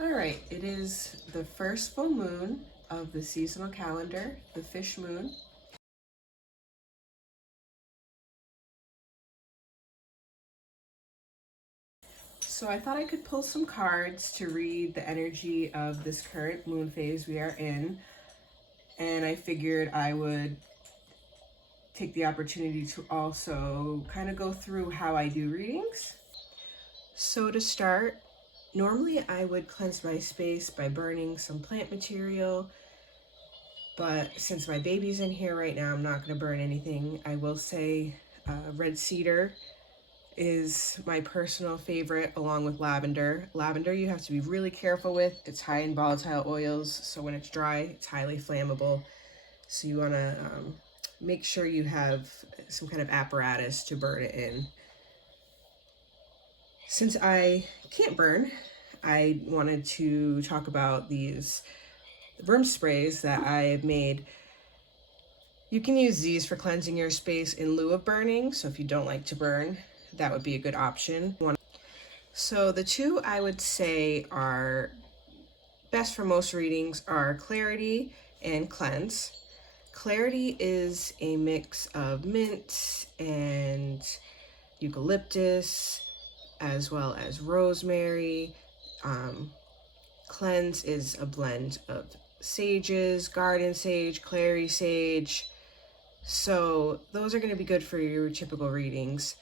All right, it is the first full moon of the seasonal calendar, the fish moon. So I thought I could pull some cards to read the energy of this current moon phase we are in. And I figured I would take the opportunity to also kind of go through how I do readings. So to start, normally I would cleanse my space by burning some plant material, but since my baby's in here right now, I'm not going to burn anything. I will say red cedar is my personal favorite, along with lavender. Lavender you have to be really careful with. It's high in volatile oils, so when it's dry, it's highly flammable. So you want to make sure you have some kind of apparatus to burn it in. Since I can't burn, I wanted to talk about these room sprays that I have made. You can use these for cleansing your space in lieu of burning, so if you don't like to burn, that would be a good option. So the two I would say are best for most readings are Clarity and Cleanse. Clarity is a mix of mint and eucalyptus, as well as rosemary. Cleanse is a blend of sages, garden sage, clary sage. So those are going to be good for your typical readings.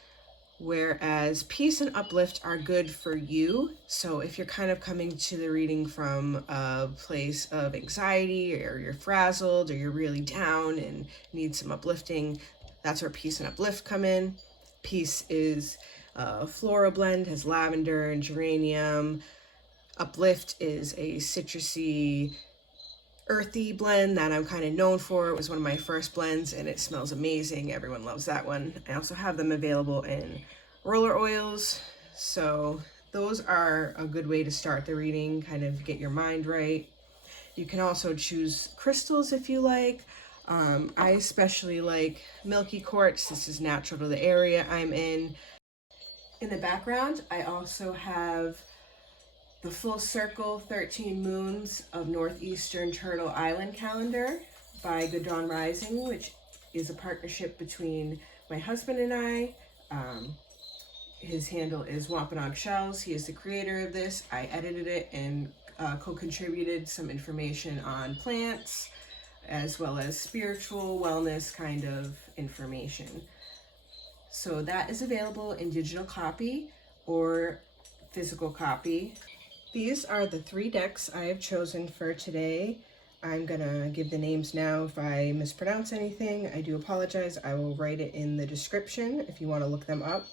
Whereas peace and uplift are good for you. So if you're kind of coming to the reading from a place of anxiety, or you're frazzled, or you're really down and need some uplifting, that's where peace and uplift come in. Peace is a floral blend, has lavender and geranium. Uplift is a citrusy, earthy blend that I'm kind of known for. It was one of my first blends and it smells amazing. Everyone loves that one. I also have them available in roller oils. So those are a good way to start the reading, kind of get your mind right. You can also choose crystals if you like. I especially like milky quartz. This is natural to the area I'm in. In the background, I also have the Full Circle 13 Moons of Northeastern Turtle Island calendar by Good Dawn Rising, which is a partnership between my husband and I. His handle is Wampanoag Shells. He is the creator of this. I edited it and co-contributed some information on plants, as well as spiritual wellness kind of information. So that is available in digital copy or physical copy. These are the 3 decks I have chosen for today. I'm gonna give the names now. If I mispronounce anything, I do apologize. I will write it in the description if you want to look them up.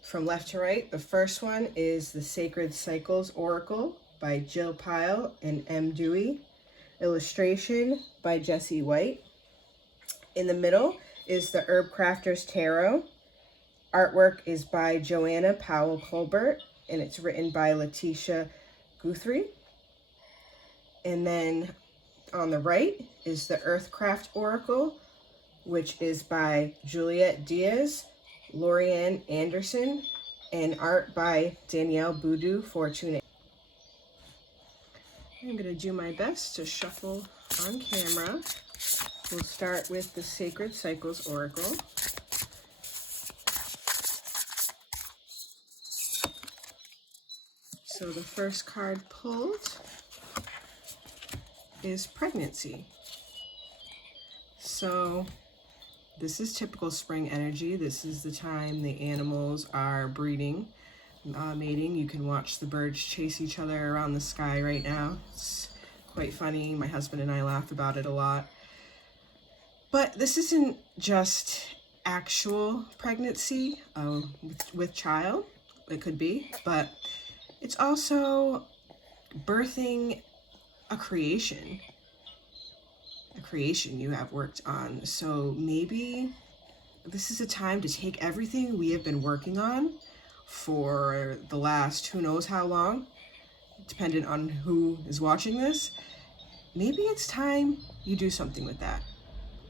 From left to right, the first one is the Sacred Cycles Oracle by Jill Pyle and M. Dewey. Illustration by Jesse White. In the middle is the Herb Crafter's Tarot. Artwork is by Joanna Powell Colbert, and it's written by Letitia Guthrie. And then on the right is the Earthcraft Oracle, which is by Juliet Diaz, Lorianne Anderson, and art by Danielle Boudou Fortune. I'm going to do my best to shuffle on camera. We'll start with the Sacred Cycles Oracle. So the first card pulled is pregnancy. So this is typical spring energy. This is the time the animals are breeding, mating. You can watch the birds chase each other around the sky right now. It's quite funny. My husband and I laugh about it a lot. But this isn't just actual pregnancy with child. It could be, but it's also birthing a creation you have worked on. So maybe this is a time to take everything we have been working on for the last who knows how long, dependent on who is watching this. Maybe it's time you do something with that.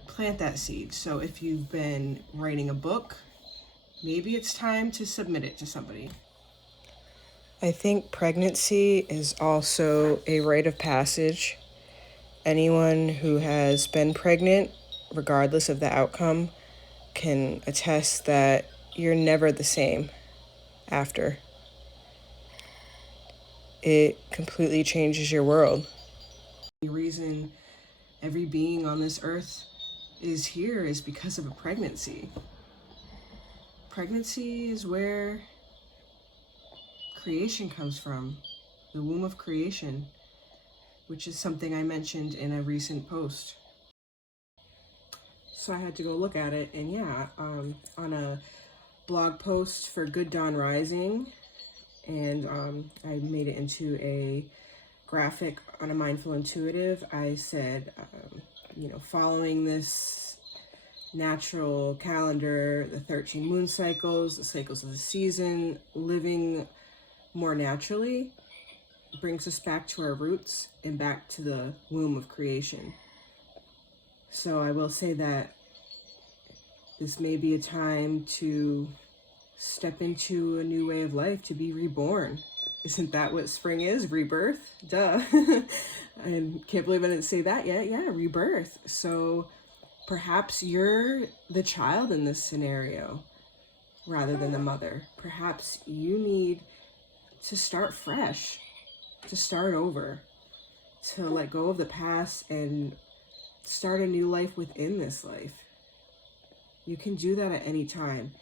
Plant that seed. So if you've been writing a book, maybe it's time to submit it to somebody. I think pregnancy is also a rite of passage. Anyone who has been pregnant, regardless of the outcome, can attest that you're never the same after. It completely changes your world. The reason every being on this earth is here is because of a pregnancy. Pregnancy is where creation comes from, the womb of creation, which is something I mentioned in a recent post. So I had to go look at it, and yeah, on a blog post for Good Dawn Rising, and I made it into a graphic on a Mindful Intuitive. I said, following this natural calendar, the 13 moon cycles, the cycles of the season, living more naturally brings us back to our roots and back to the womb of creation. So I will say that this may be a time to step into a new way of life, to be reborn. Isn't that what spring is? Rebirth? Duh. I can't believe I didn't say that yet. Yeah, rebirth. So perhaps you're the child in this scenario rather than the mother. Perhaps you need to start fresh, to start over, to let go of the past and start a new life within this life. You can do that at any time.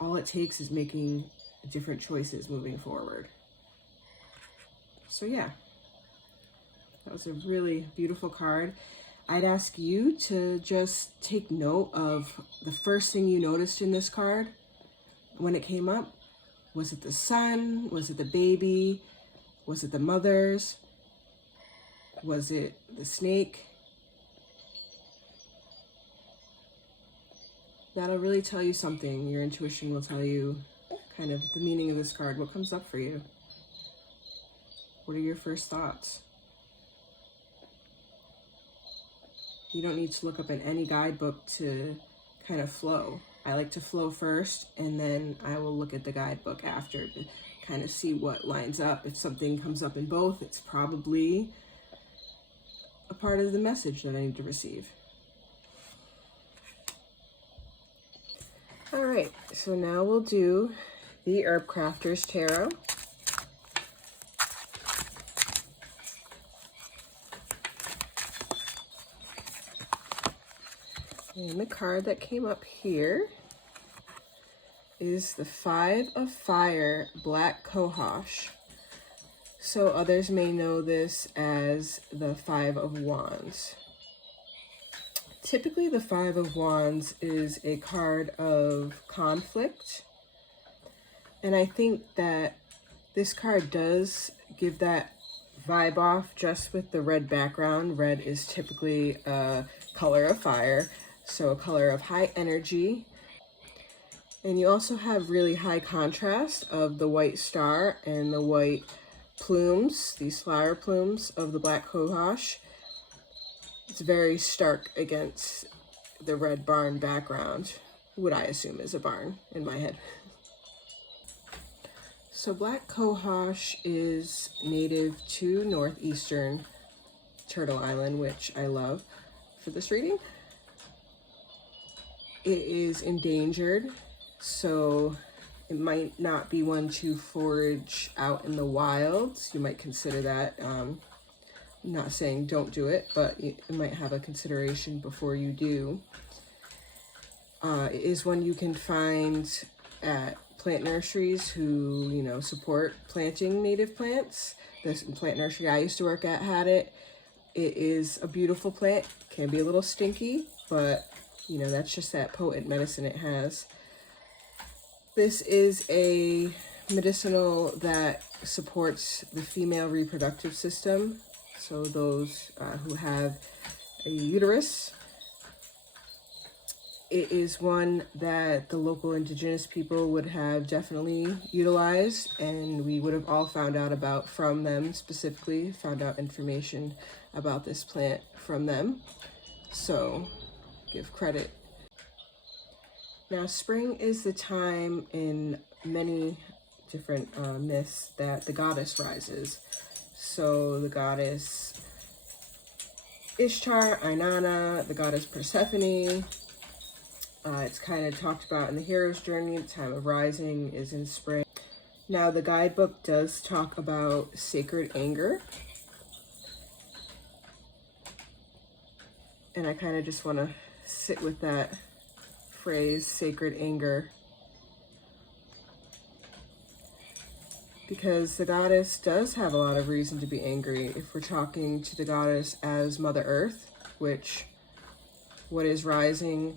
All it takes is making different choices moving forward. So yeah, that was a really beautiful card. I'd ask you to just take note of the first thing you noticed in this card when it came up. Was it the son? Was it the baby? Was it the mothers? Was it the snake? That'll really tell you something. Your intuition will tell you kind of the meaning of this card. What comes up for you? What are your first thoughts? You don't need to look up in any guidebook to kind of flow. I like to flow first, and then I will look at the guidebook after to kind of see what lines up. If something comes up in both, it's probably a part of the message that I need to receive. All right, so now we'll do the Herb Crafter's Tarot. And the card that came up here is the Five of Fire Black Cohosh. So others may know this as the Five of Wands. Typically, the Five of Wands is a card of conflict. And I think that this card does give that vibe off just with the red background. Red is typically a color of fire, so a color of high energy. And you also have really high contrast of the white star and the white plumes, these flower plumes of the black cohosh. It's very stark against the red barn background, what I assume is a barn in my head. So black cohosh is native to northeastern Turtle Island, which I love for this reading. It is endangered, so it might not be one to forage out in the wilds. You might consider that. I'm not saying don't do it, but it might have a consideration before you do. It is one you can find at plant nurseries who, support planting native plants. This plant nursery I used to work at had it. It is a beautiful plant, can be a little stinky, but that's just that potent medicine it has. This is a medicinal that supports the female reproductive system. So those who have a uterus. It is one that the local indigenous people would have definitely utilized, and we would have all found out about from them specifically, found out information about this plant from them. So give credit. Now, spring is the time in many different myths that the goddess rises. So the goddess Ishtar, Inanna, the goddess Persephone. It's kind of talked about in the hero's journey. The time of rising is in spring. Now the guidebook does talk about sacred anger. And I kind of just want to sit with that phrase, sacred anger. Because the goddess does have a lot of reason to be angry if we're talking to the goddess as Mother Earth, which what is rising,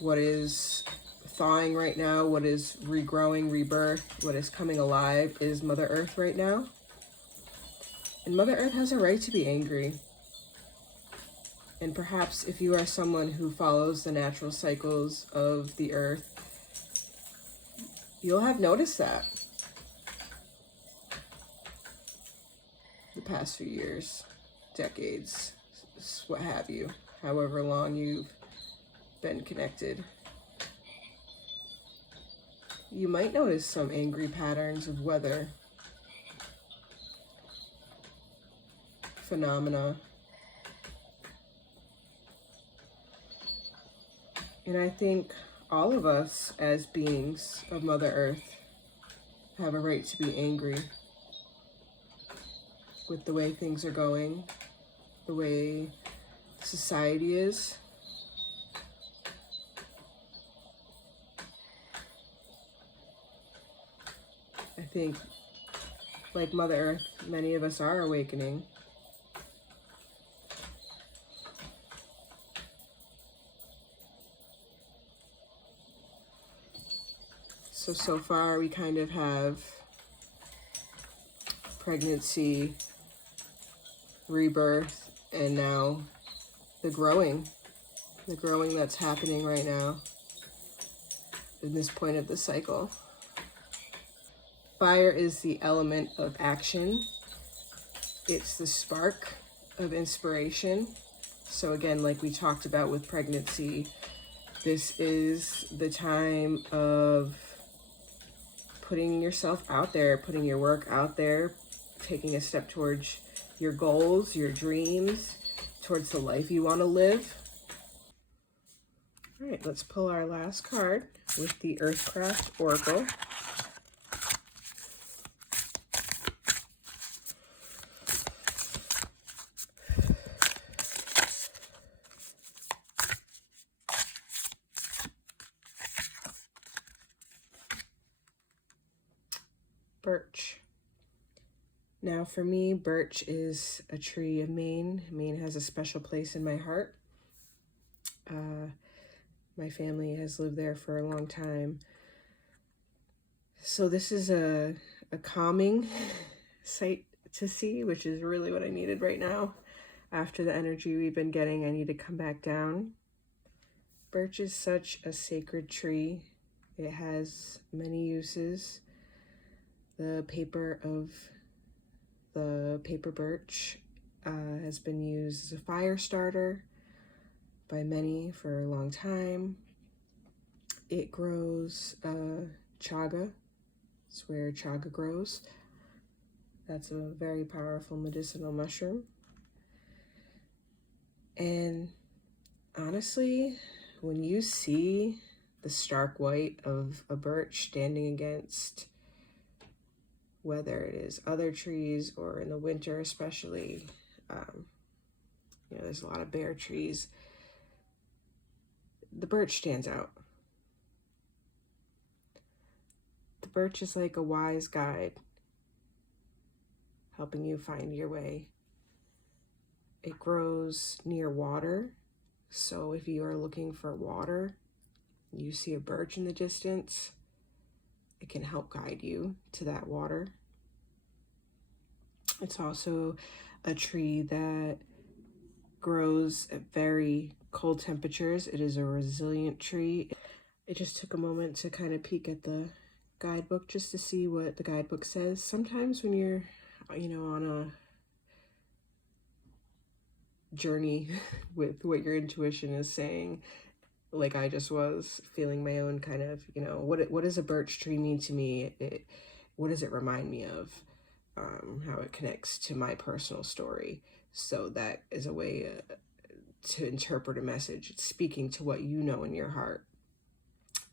what is thawing right now, what is regrowing, rebirth, what is coming alive is Mother Earth right now. And Mother Earth has a right to be angry. And perhaps if you are someone who follows the natural cycles of the earth, you'll have noticed that the past few years, decades, what have you, however long you've been connected. You might notice some angry patterns of weather phenomena. And I think all of us as beings of Mother Earth have a right to be angry with the way things are going, the way society is. I think, like Mother Earth, many of us are awakening. So far we kind of have pregnancy, rebirth, and now the growing that's happening right now in this point of the cycle. Fire is the element of action. It's the spark of inspiration. So again, like we talked about with pregnancy, this is the time of putting yourself out there, putting your work out there, taking a step towards your goals, your dreams, towards the life you want to live. All right, let's pull our last card with the Earthcraft Oracle. Birch. Now for me, birch is a tree of Maine. Maine has a special place in my heart. My family has lived there for a long time. So this is a calming sight to see, which is really what I needed right now. After the energy we've been getting, I need to come back down. Birch is such a sacred tree. It has many uses. The paper of the paper birch has been used as a fire starter by many for a long time. It grows chaga. It's where chaga grows. That's a very powerful medicinal mushroom. And honestly, when you see the stark white of a birch standing against, whether it is other trees or in the winter especially, there's a lot of bare trees, the birch stands out. The birch is like a wise guide, helping you find your way. It grows near water, so if you are looking for water, you see a birch in the distance, it can help guide you to that water. It's also a tree that grows at very cold temperatures. It is a resilient tree. It just took a moment to kind of peek at the guidebook just to see what the guidebook says. Sometimes when you're, on a journey with what your intuition is saying, like I just was feeling my own kind of, what does a birch tree mean to me? what does it remind me of? How it connects to my personal story. So that is a way to interpret a message. It's speaking to what you know in your heart.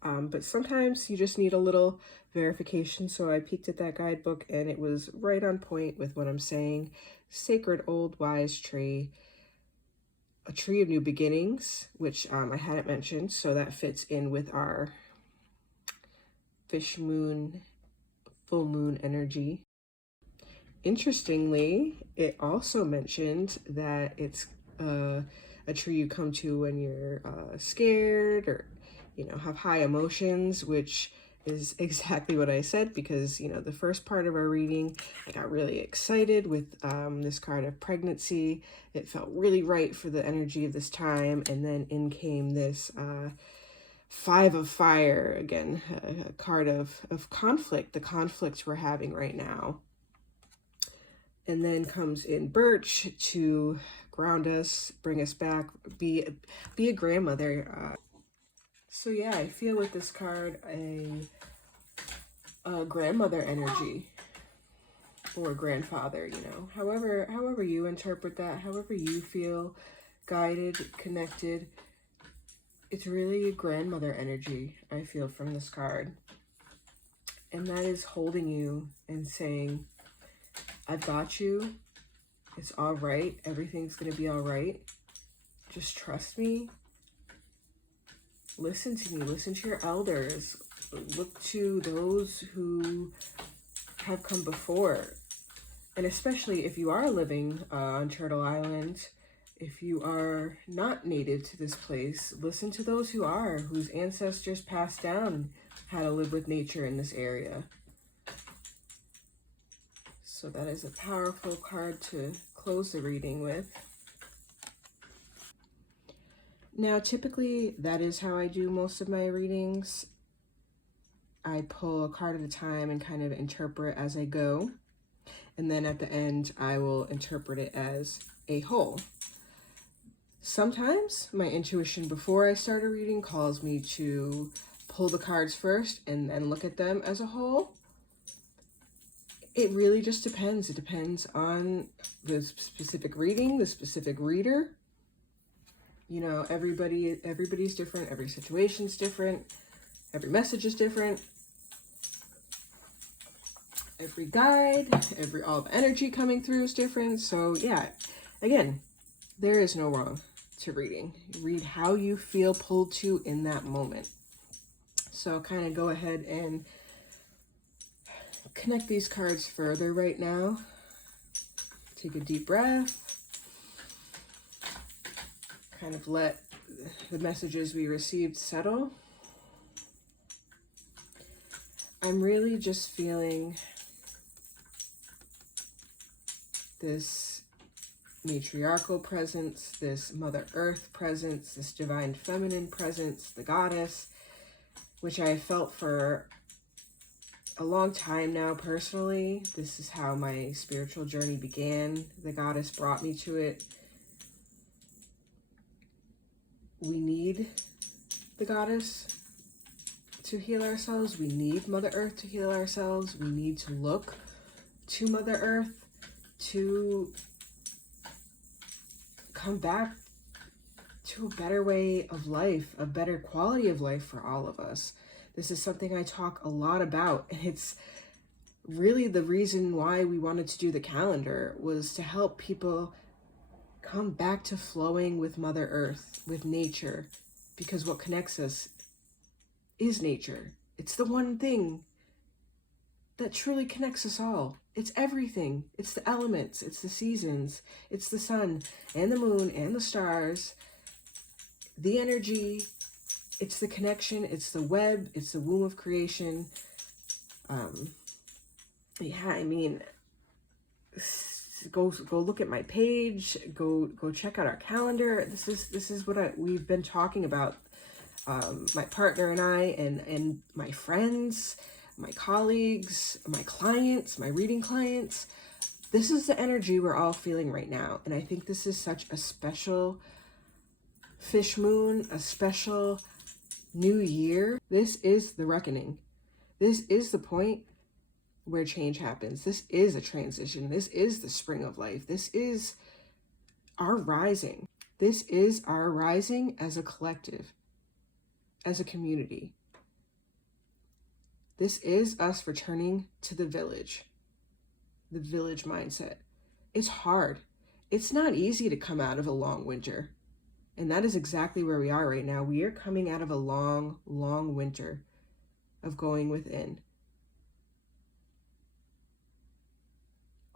But sometimes you just need a little verification. So I peeked at that guidebook and it was right on point with what I'm saying. Sacred old wise tree, a tree of new beginnings, which I hadn't mentioned. So that fits in with our fish moon, full moon energy. Interestingly, it also mentioned that it's a tree you come to when you're scared or, have high emotions, which is exactly what I said, because, the first part of our reading, I got really excited with this card of pregnancy. It felt really right for the energy of this time. And then in came this Five of Fire, again, a card of conflict, the conflict we're having right now. And then comes in Birch to ground us, bring us back, be a grandmother. So yeah, I feel with this card a grandmother energy, or grandfather, however you interpret that, however you feel guided, connected. It's really a grandmother energy I feel from this card. And that is holding you and saying, I've got you. It's all right. Everything's going to be all right. Just trust me. Listen to me. Listen to your elders. Look to those who have come before. And especially if you are living on Turtle Island, if you are not native to this place, listen to those who are, whose ancestors passed down how to live with nature in this area. So that is a powerful card to close the reading with. Now, typically, that is how I do most of my readings. I pull a card at a time and kind of interpret as I go. And then at the end, I will interpret it as a whole. Sometimes my intuition before I start a reading calls me to pull the cards first and then look at them as a whole. It really just depends. It depends on the specific reading, the specific reader. Everybody's different. Every situation's different. Every message is different. Every guide, all the energy coming through is different. So yeah, again, there is no wrong to reading. You read how you feel pulled to in that moment. So kind of go ahead and connect these cards further right now. Take a deep breath. Kind of let the messages we received settle. I'm really just feeling this matriarchal presence, this Mother Earth presence, this divine feminine presence, the goddess, which I felt for a long time now personally. This is how my spiritual journey began. The goddess brought me to it. We need the goddess to heal ourselves. We need Mother Earth to heal ourselves. We need to look to Mother Earth to come back to a better way of life, a better quality of life for all of us. This is something I talk a lot about, and it's really the reason why we wanted to do the calendar, was to help people come back to flowing with Mother Earth, with nature, because what connects us is nature. It's the one thing that truly connects us all. It's everything. It's the elements, it's the seasons, it's the sun and the moon and the stars, the energy, it's the connection, it's the web, it's the womb of creation. Yeah, I mean, go look at my page, go check out our calendar. This is what we've been talking about, my partner and I, and my friends, my colleagues, my clients, my reading clients. This is the energy we're all feeling right now. And I think this is such a special fish moon, a special new year. This is the reckoning. This is the point where change happens. This is a transition. This is the spring of life. This is our rising. This is our rising as a collective, as a community. This is us returning to the village mindset. It's hard. It's not easy to come out of a long winter. And that is exactly where we are right now. We are coming out of a long, long winter of going within.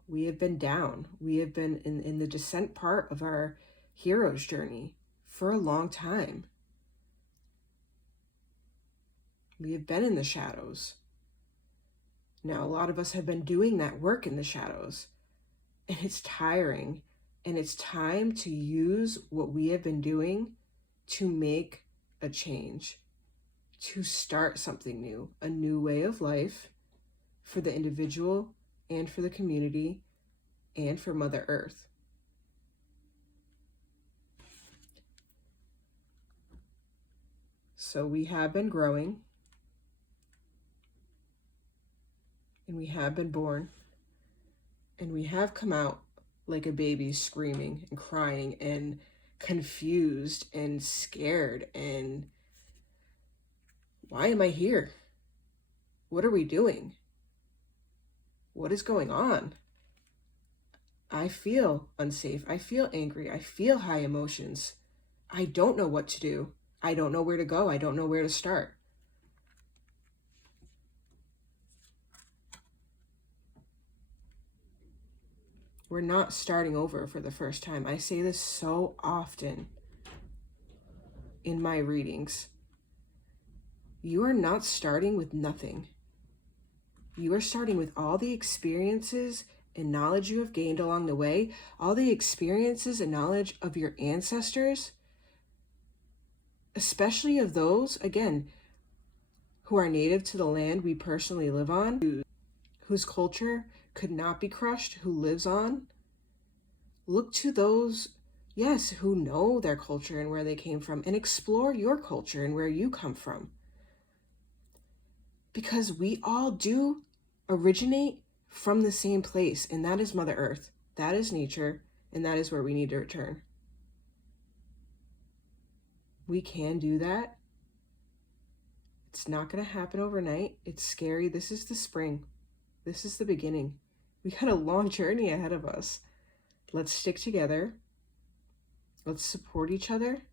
We have been down. We have been in the descent part of our hero's journey for a long time. We have been in the shadows. Now, a lot of us have been doing that work in the shadows, and it's tiring, and it's time to use what we have been doing to make a change, to start something new, a new way of life for the individual and for the community and for Mother Earth. So we have been growing, and we have been born, and we have come out like a baby, screaming and crying and confused and scared. And why am I here? What are we doing? What is going on? I feel unsafe. I feel angry. I feel high emotions. I don't know what to do. I don't know where to go. I don't know where to start. We're not starting over for the first time. I say this so often in my readings. You are not starting with nothing. You are starting with all the experiences and knowledge you have gained along the way, all the experiences and knowledge of your ancestors, especially of those, again, who are native to the land we personally live on, whose culture could not be crushed, who lives on. Look to those, yes, who know their culture and where they came from, and explore your culture and where you come from. Because we all do originate from the same place, and that is Mother Earth, that is nature, and that is where we need to return. We can do that. It's not going to happen overnight. It's scary. This is the spring. This is the beginning. We got a long journey ahead of us. Let's stick together. Let's support each other.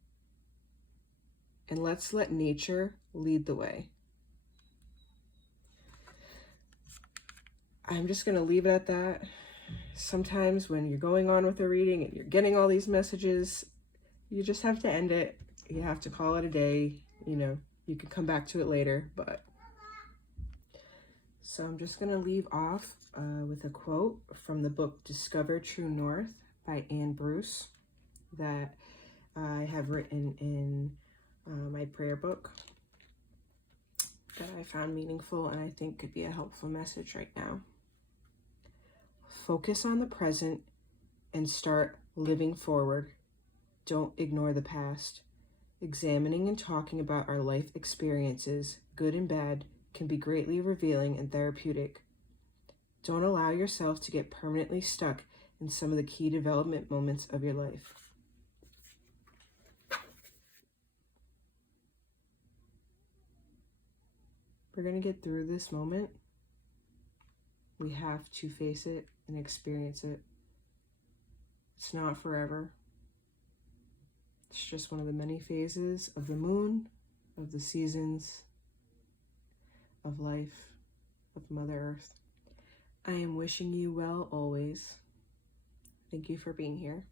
And let's let nature lead the way. I'm just going to leave it at that. Sometimes when you're going on with a reading and you're getting all these messages, you just have to end it. You have to call it a day. You know, you can come back to it later, but. So I'm just going to leave off with a quote from the book Discover True North by Anne Bruce that I have written in my prayer book that I found meaningful and I think could be a helpful message right now. Focus on the present and start living forward. Don't ignore the past. Examining and talking about our life experiences, good and bad, can be greatly revealing and therapeutic. Don't allow yourself to get permanently stuck in some of the key development moments of your life. We're going to get through this moment. We have to face it and experience it. It's not forever. It's just one of the many phases of the moon, of the seasons, of life, of Mother Earth. I am wishing you well always. Thank you for being here.